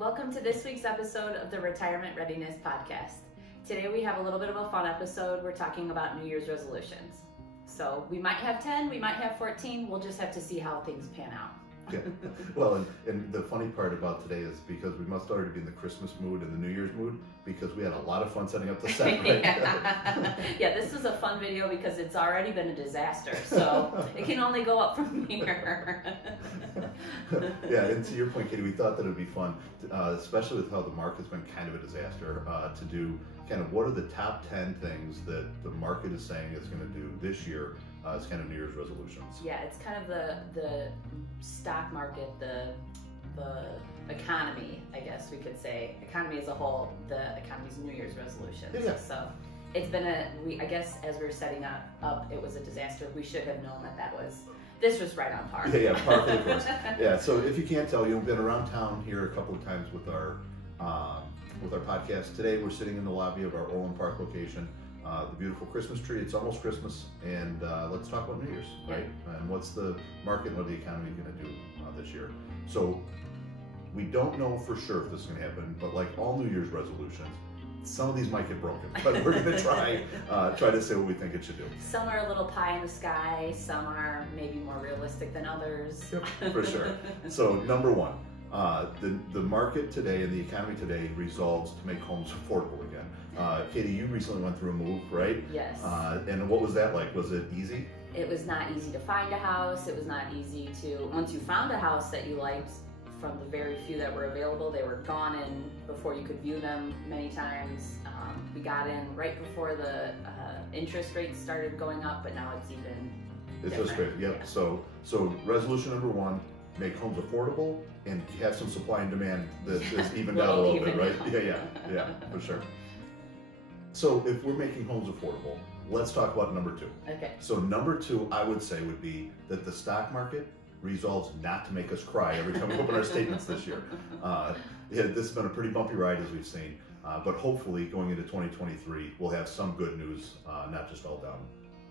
Welcome to this week's episode of the Retirement Readiness podcast. Today we have a little bit of a fun episode. We're talking about New Year's resolutions. So we might have 10, we might have 14. We'll just have to see how things pan out. Yeah. Well, and the funny part about today is because we must already be in the Christmas mood and the New Year's mood because we had a lot of fun setting up the set, right? Yeah, this was a fun video because it's already been a disaster, so it can only go up from here. Yeah, and to your point, Katie, we thought that it would be fun, especially with how the market's been kind of a disaster, to do kind of what are the top 10 things that the market is saying it's going to do this year as kind of New Year's resolutions. Yeah, it's kind of the stock market, the economy, I guess we could say. Economy as a whole, the economy's New Year's resolutions. Yeah. So it's been I guess as we were setting up, it was a disaster. We should have known this was right on par. Yeah, par for the course. Yeah, so if you can't tell, you've been around town here a couple of times with our podcast. Today we're sitting in the lobby of our Orland Park location. The beautiful Christmas tree. It's almost Christmas, and let's talk about New Year's, right? And what's the market and what the economy going to do this year? So we don't know for sure if this is going to happen, but like all New Year's resolutions, some of these might get broken. But we're going to try to say what we think it should do. Some are a little pie in the sky. Some are maybe more realistic than others. Yep, for sure. So number one, the market today and the economy today resolves to make homes affordable again. Katie, you recently went through a move, right? Yes. And what was that like? Was it easy? It was not easy to find a house. It was not easy to, once you found a house that you liked, from the very few that were available, they were gone in before you could view them many times. We got in right before the interest rates started going up, but now it's even different. Just great. Yep. Yeah. So resolution number one, make homes affordable and have some supply and demand that is evened out a little bit, right? Yeah, for sure. So if we're making homes affordable, let's talk about number two. Okay. So number two, I would say, would be that the stock market resolves not to make us cry every time we open our statements this year. This has been a pretty bumpy ride, as we've seen, but hopefully going into 2023, we'll have some good news, not just all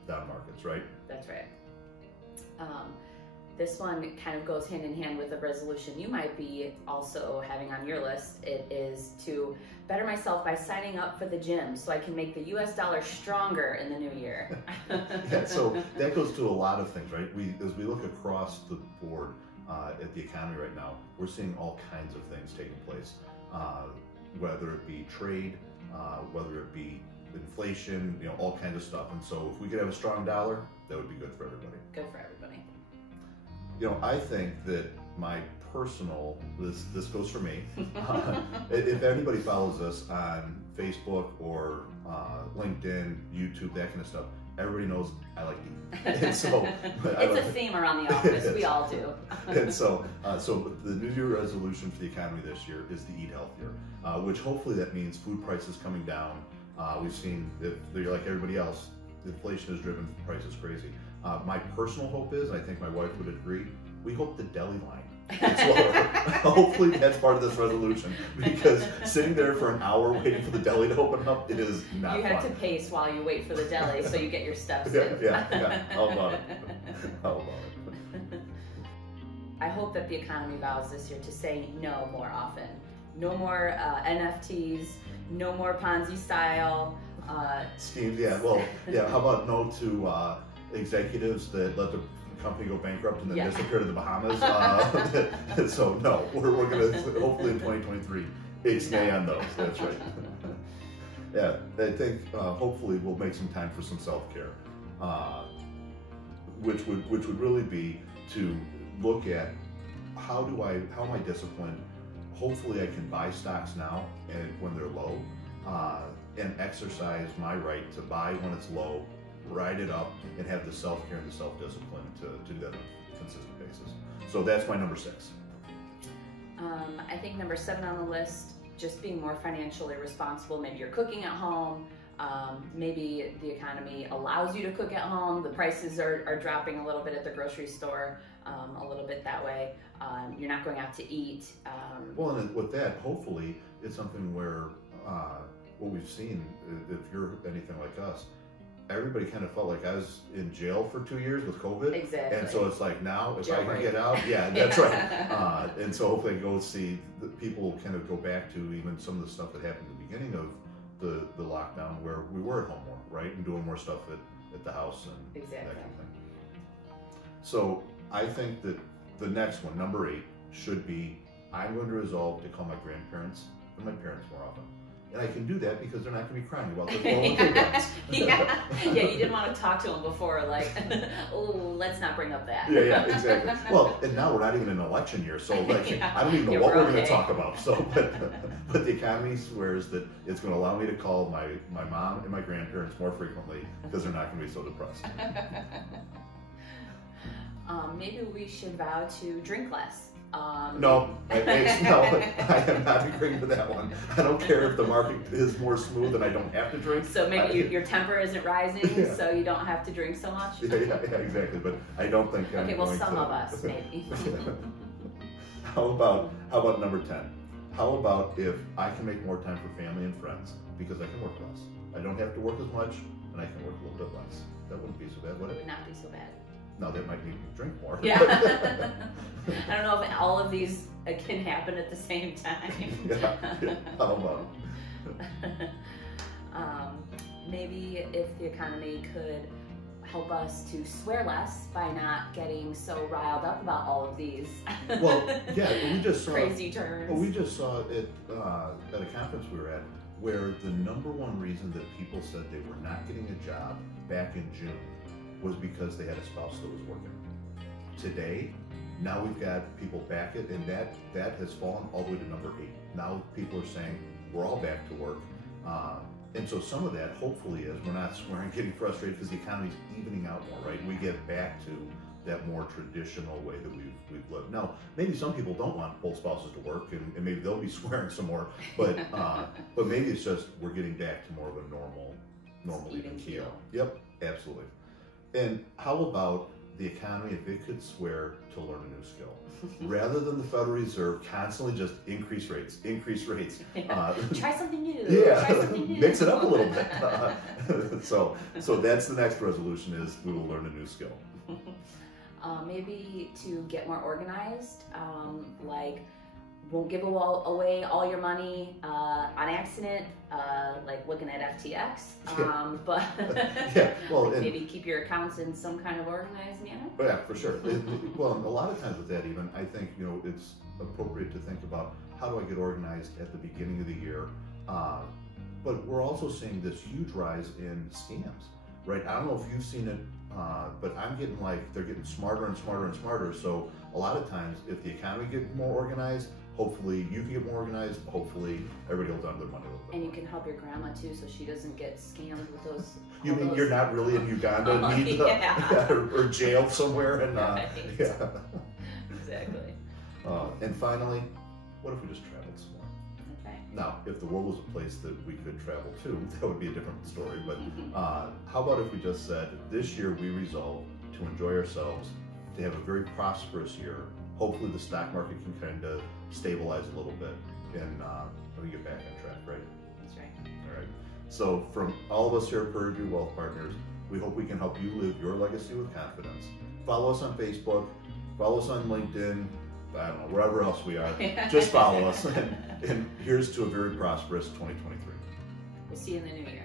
down markets, right? That's right. This one kind of goes hand in hand with the resolution you might be also having on your list. It is to better myself by signing up for the gym so I can make the US dollar stronger in the new year. Yeah, so that goes to a lot of things, right? As we look across the board at the economy right now, we're seeing all kinds of things taking place, whether it be trade, whether it be inflation, all kinds of stuff. And so if we could have a strong dollar, that would be good for everybody. Good for everybody. I think that my personal, this goes for me, if anybody follows us on Facebook or LinkedIn, YouTube, that kind of stuff, everybody knows I like to eat. And so, it's a theme around the office, we all do. And so the New Year resolution for the economy this year is to eat healthier, which hopefully that means food prices coming down. We've seen, if you're like everybody else, inflation has driven prices crazy. My personal hope is, and I think my wife would agree, we hope the deli line gets lower. Hopefully that's part of this resolution, because sitting there for an hour waiting for the deli to open up, it is not fun. You have to pace while you wait for the deli so you get your steps Yeah. in. How about it? I hope that the economy vows this year to say no more often. No more NFTs, no more Ponzi style schemes. How about no to executives that let the company go bankrupt and then disappear to the Bahamas? So no, we're going to hopefully in 2023 ixnay on those. That's right. Yeah, I think hopefully we'll make some time for some self-care, which would really be to look at how am I disciplined. Hopefully I can buy stocks now and when they're low, and exercise my right to buy when it's low, ride it up, and have the self-care and the self-discipline to do that on a consistent basis. So that's my number 6. I think number 7 on the list, just being more financially responsible. Maybe you're cooking at home. Maybe the economy allows you to cook at home. The prices are dropping a little bit at the grocery store, a little bit that way. You're not going out to eat. Well, and with that, hopefully, it's something where what we've seen, if you're anything like us, everybody kind of felt like I was in jail for 2 years with COVID. Exactly. And so it's like now, if I can Jailbreak. get out, yeah, that's right. And so hopefully go see the people kind of go back to even some of the stuff that happened at the beginning of the lockdown, where we were at home more, right, and doing more stuff at the house and Exactly. that kind of thing. So I think that the next one, number 8, should be, I'm going to resolve to call my grandparents and my parents more often. And I can do that because they're not going to be crying about their 401k balance. Yeah, you didn't want to talk to them before, like, oh, let's not bring up that. Yeah, exactly. Well, and now we're not even in an election year, so like, Yeah. I don't even know Yeah, what we're we're going okay. to talk about. So, but the economy swears that it's going to allow me to call my mom and my grandparents more frequently because they're not going to be so depressed. Maybe we should vow to drink less. No, I am not agreeing with that one. I don't care if the market is more smooth and I don't have to drink. So maybe your temper isn't rising, Yeah. so you don't have to drink so much? Yeah, exactly. But I don't think I'm Okay, well, going some to. of us, maybe. How about number 10? How about if I can make more time for family and friends because I can work less? I don't have to work as much and I can work a little bit less. That wouldn't be so bad, would It it? would not be so bad. No, that might make me drink more. Yeah. I don't know if all of these can happen at the same time. Yeah. How about Maybe if the economy could help us to swear less by not getting so riled up about all of these Well, yeah, we just saw crazy turns. Well, we just saw it at a conference we were at, where the number one reason that people said they were not getting a job back in June was because they had a spouse that was working. Today, now we've got people back at, and that has fallen all the way to number 8. Now people are saying we're all back to work. And so some of that hopefully is we're not swearing, getting frustrated because the economy's evening out more, right? We get back to that more traditional way that we've lived. Now, maybe some people don't want both spouses to work, and maybe they'll be swearing some more, but maybe it's just we're getting back to more of a normal even keel. Yep, absolutely. And how about the economy, if it could swear to learn a new skill? Rather than the Federal Reserve constantly just increase rates. Try something new. Yeah, Try something new. mix it up a little bit. So that's the next resolution, is we will learn a new skill. Maybe to get more organized, like won't give away all your money on accident, like looking at FTX, but Yeah, well, maybe keep your accounts in some kind of organized manner. yeah, for sure. Well, a lot of times with that, even I think it's appropriate to think about how do I get organized at the beginning of the year. But we're also seeing this huge rise in scams, right? I don't know if you've seen it, but I'm getting they're getting smarter and smarter and smarter. So a lot of times, if the economy gets more organized, hopefully you can get more organized. Hopefully everybody will have their money a little bit. And you can help your grandma too, so she doesn't get scammed with those. You mean you're not really in Uganda and need or jailed somewhere? And Right. yeah. Exactly. And finally, what if we just traveled some more? Okay. Now, if the world was a place that we could travel to, that would be a different story. But how about if we just said, this year we resolve to enjoy ourselves, to have a very prosperous year. Hopefully the stock market can kind of stabilize a little bit, and we get back on track, right? That's right. All right. So from all of us here at Purdue Wealth Partners, we hope we can help you live your legacy with confidence. Follow us on Facebook, follow us on LinkedIn, I don't know, wherever else we are. Just follow us. And here's to a very prosperous 2023. We'll see you in the new year.